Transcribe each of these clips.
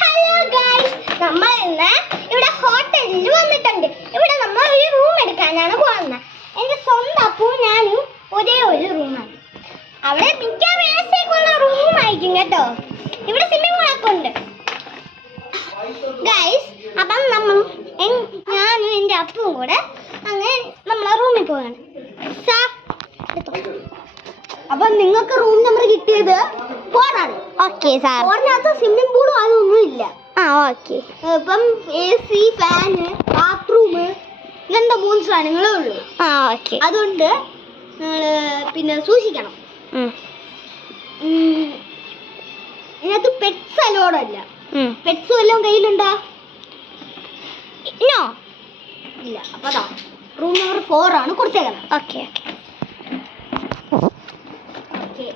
Hello guys, നമ്മൾ ഇന്ന് ഇവിടെ ഹോട്ടലിൽ വന്നിട്ടുണ്ട്. ഇവിടെ നമ്മൾ ഒരു റൂം എടുക്കാനാണ് പോകുന്നത്. എൻ്റെ സ്വന്തം അപ്പവും ഞാനും ഒരേ ഒരു റൂമാണ്. അവിടെ മിക്ക വേഴ്സേക്കുള്ള റൂമായിരിക്കും കേട്ടോ. ഇവിടെ സ്വിമ്മിംഗ് പൂളൊക്കെ ഉണ്ട് ഗൈസ്. അപ്പം ഞാനും എൻ്റെ അപ്പവും കൂടെ അങ്ങനെ നമ്മളെ റൂമിൽ പോവാണ്. അപ്പൊ നിങ്ങൾക്ക് റൂം നമ്പർ കിട്ടിയത് 4 ആണ്. Okay sir. 4-നകത്ത് സ്വിമ്മിംഗ് പൂളും അതൊന്നും ഇല്ല. ആ ഓക്കെ. ഇപ്പം AC, ഫാന്, ബാത്റൂം ഇങ്ങനത്തെ 3 സാധനങ്ങളേ ഉള്ളൂ. ആ ഓക്കെ. അതുകൊണ്ട് പിന്നെ സൂക്ഷിക്കണം. ഇതിനകത്ത് പെറ്റ്സ് അലോഡല്ല. പെറ്റ്സ് വല്ലതും കയ്യിലുണ്ടോ? നോ ഇല്ല. അപ്പൊ അതാ റൂം നമ്പർ 4 ആണ് കൊടുത്തേക്കണം. Okay okay.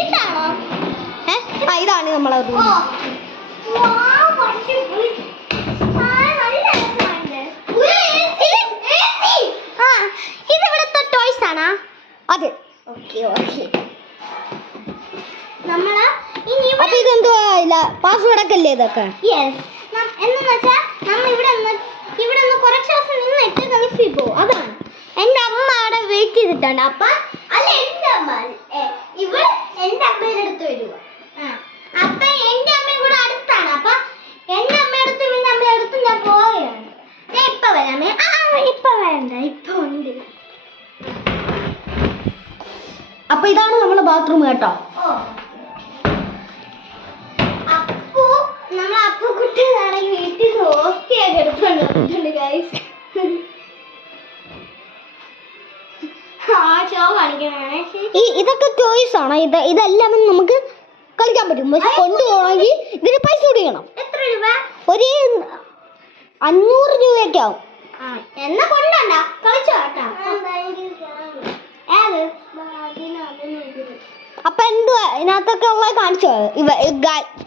ഇതാണോ? ഇതാണ് നമ്മളെ റൂം. ഇത് ഇവിടുത്തെ ടോയ്സ് ആണോ? അതെ. Okay okay. അപ്പൊ ഇതെന്തുവാ പാസ്വേഡ് ഒക്കെ അല്ലേ ഇതൊക്കെ? എന്ന് വെച്ചാൽ നമ്മൾ ഇവിടെ നിന്ന് കുറച്ച് ദിവസം നിന്നിട്ട് ഗൾഫിൽ പോകും. അതാണ് എൻ്റെ അമ്മ അവിടെ വെയിറ്റ് ചെയ്തിട്ടുണ്ട്. അപ്പൊ അല്ല, എൻ്റെ അമ്മ ഇവിടെ എൻ്റെ അമ്മയുടെ അടുത്ത് വരുക. അപ്പൊ എൻ്റെ അമ്മയും കൂടെ അടുത്താണ്. അപ്പൊ എൻ്റെ അമ്മയുടെ അടുത്ത് പിന്നെ അമ്മയുടെ അടുത്ത് ഞാൻ പോവുകയാണ്. ഞാൻ ഇപ്പൊ വരാമേ. ഇപ്പൊ വേണ്ട, ഇപ്പൊ ഉണ്ട്. അപ്പൊ ഇതാണ് നമ്മളെ ബാത്റൂം കേട്ടോ. നമ്മളെ അപ്പുകുട്ടനാണെങ്കിൽ വീട്ടിൽ നിന്ന് ഓസ്റ്റിയൊക്കെ എടുത്തോണ്ട് വന്നിട്ടുണ്ട് ഗൈസ്. ഇതൊക്കെ ടോയ്സ് ആണ്. ഇതെല്ലാം നമുക്ക് കളിക്കാൻ പറ്റും. പക്ഷെ കൊണ്ടുപോകണമെങ്കിൽ ഇതിന് പൈസ കൊടുക്കണം. എത്ര രൂപ? ഒരു 500 രൂപയൊക്കെ ആവും. എന്നാ കൊണ്ടണ്ട, കളിച്ചോ കേട്ടോ. അപ്പൊ എന്തുവാ ഇതിനകത്തൊക്കെ ഉള്ളത് കാണിച്ചോ?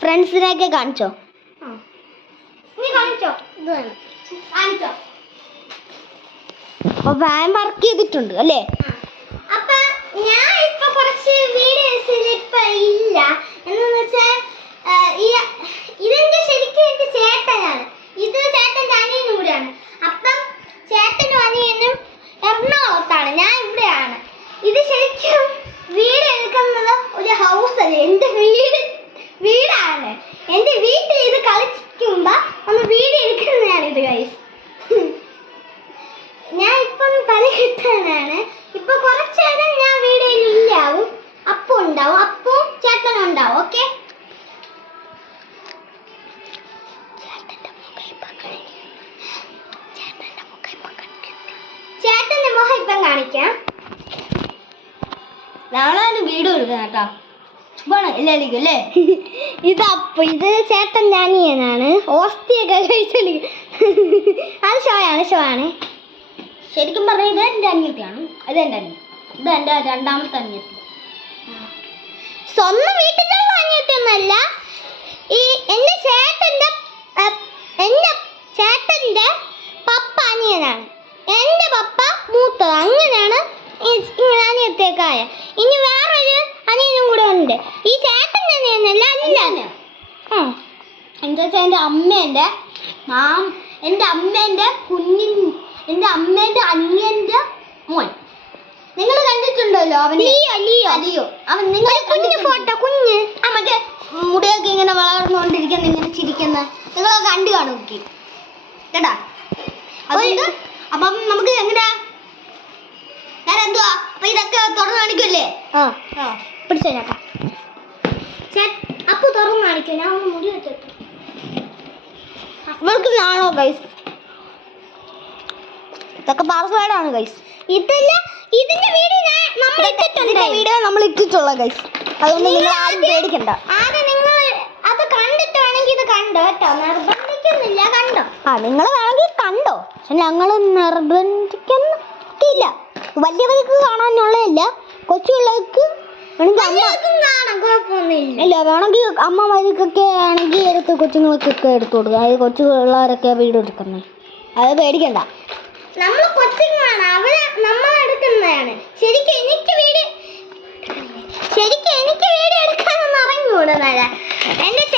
ഫ്രണ്ട്സിനെയൊക്കെ കാണിച്ചോ? നീ കാണിച്ചോ? ഇത് കാണിച്ചോ? അപ്പൊ ഫാൻ വർക്ക് ചെയ്തിട്ടുണ്ട് അല്ലേ? അപ്പൊ ഞാൻ ഇപ്പൊ കുറച്ച് വീഡിയോസിൽ ഇപ്പൊ ഇല്ല. എന്ന് വെച്ചാൽ ഇതെന്റെ ശരിക്കും എന്റെ ചേട്ടനാണ്. ഇത് ചേട്ടൻ്റെ അനിയനും കൂടെയാണ്. അപ്പം ചേട്ടനും അനിയനും എറണാകുളത്താണ്, ഞാൻ ഇവിടെയാണ്. ഇത് ശരിക്കും വീട് എടുക്കുന്നത് ഒരു ഹൗസ് അല്ല, എൻ്റെ വീടാണ്. എൻ്റെ വീട്ടിൽ ഇത് കളിക്കുമ്പോ ഒന്ന് വീട് എടുക്കുന്നതാണ് ഇത് ഗൈസ്. ഞാൻ ഇപ്പം തല കിട്ടാനാണ്. ഇപ്പൊ കുറച്ചു നേരം ഞാൻ വീഡിയോയിൽ ഇല്ലാവും. അപ്പു ഉണ്ടാവും, അപ്പും ചേട്ടനും ഉണ്ടാവും. ഓക്കെ. ചേട്ടന്റെ മുഖം ഇപ്പം കാണിക്കാം. നാളെ വീഡിയോ എടുക്കാം കേട്ടോ. എല്ലാവർക്കും അല്ലേ? ഇത് ചേട്ടൻ്റെ അനിയനാണ്. ഓസ്റ്റിയൊക്കെ കഴിച്ചോളിക്കും. അത് ഷോയാണ്. ശരിക്കും പറഞ്ഞാൽ ഇത് എൻ്റെ അനിയത്തിയാണ്. അത് എൻ്റെ അനിയൻ. ഇത് എൻ്റെ രണ്ടാമത്തെ അനിയത്തി. സ്വന്തം വീട്ടിലുള്ള അനിയത്തിയൊന്നുമല്ല. എൻ്റെ ചേട്ടൻ്റെ പപ്പ അനിയനാണ്. എൻ്റെ പപ്പ മൂത്തത്. അങ്ങനെയാണ് ഇങ്ങനെ അനിയത്തേക്കായ. ഇനി വേറൊരു അനിയനും കൂടെ ഉണ്ട്. ഈ ചേട്ടൻ്റെ അനിയനല്ല. അല്ല എന്താ വെച്ചാൽ എൻ്റെ അമ്മേൻ്റെ അനിയൻ്റെ മോൻ നിങ്ങൾ കണ്ടിട്ടുണ്ടല്ലോ. അവൻ ലിയോ. അവൻ നിങ്ങൾ ഫോട്ടോ കുഞ്ഞ് മറ്റേ മുടിയൊക്കെ ഇങ്ങനെ വളർന്നുകൊണ്ടിരിക്കുന്ന ഇങ്ങനെ ചിരിക്കുന്ന നിങ്ങളൊക്കെ കണ്ടു കാണും കേട്ടാ. അതുകൊണ്ട് അപ്പം നമുക്ക് എങ്ങനെയാ ഞാൻ എന്തുവാ അപ്പൊ ഇതൊക്കെ തുറന്നു കാണിക്കുമല്ലേ? പിടിച്ചോ ചേട്ടാ. അപ്പു തുറന്നു കാണിക്കും. ഞാൻ ഒന്ന് മുടി വെച്ചിട്ട് ഇവർക്ക് നാണോ ഗൈസ്? ഇതൊക്കെ പാസ്വേഡാണ് ഗൈസ്. ഇതിന്റെ വീഡിയോ നമ്മൾ ഇട്ടിട്ടുള്ള ഗൈസ്. അതുകൊണ്ട് നിങ്ങൾ ആരും പേടിക്കണ്ട. ആദ്യം നിങ്ങൾ അത് കണ്ടിട്ട് വേണമെങ്കിൽ ഇത് കണ്ടോ കേട്ടോ. നിർബന്ധിക്കുന്നില്ല, കണ്ടോ. നിങ്ങൾ വേണമെങ്കിൽ കണ്ടോ. പക്ഷെ ഞങ്ങൾ നിർബന്ധിക്കുന്നില്ല. വലിയവർക്ക് കാണാനുള്ളതല്ല, കൊച്ചു പിള്ളേർക്ക് ഇല്ല. വേണമെങ്കിൽ അമ്മമാർക്കൊക്കെ ആണെങ്കിൽ എടുത്ത് കൊച്ചുങ്ങൾക്കൊക്കെ എടുത്തു കൊടുക്കുക. അത് കൊച്ചു പിള്ളേരൊക്കെ വീഡിയോ എടുക്കുന്നത്. അത് പേടിക്കണ്ട. നമ്മൾ കൊച്ചുങ്ങളാണ്, അവരെ നമ്മൾ എടുക്കുന്നതാണ്. ശരിക്കും എനിക്ക് വീഡിയോ എന്റെ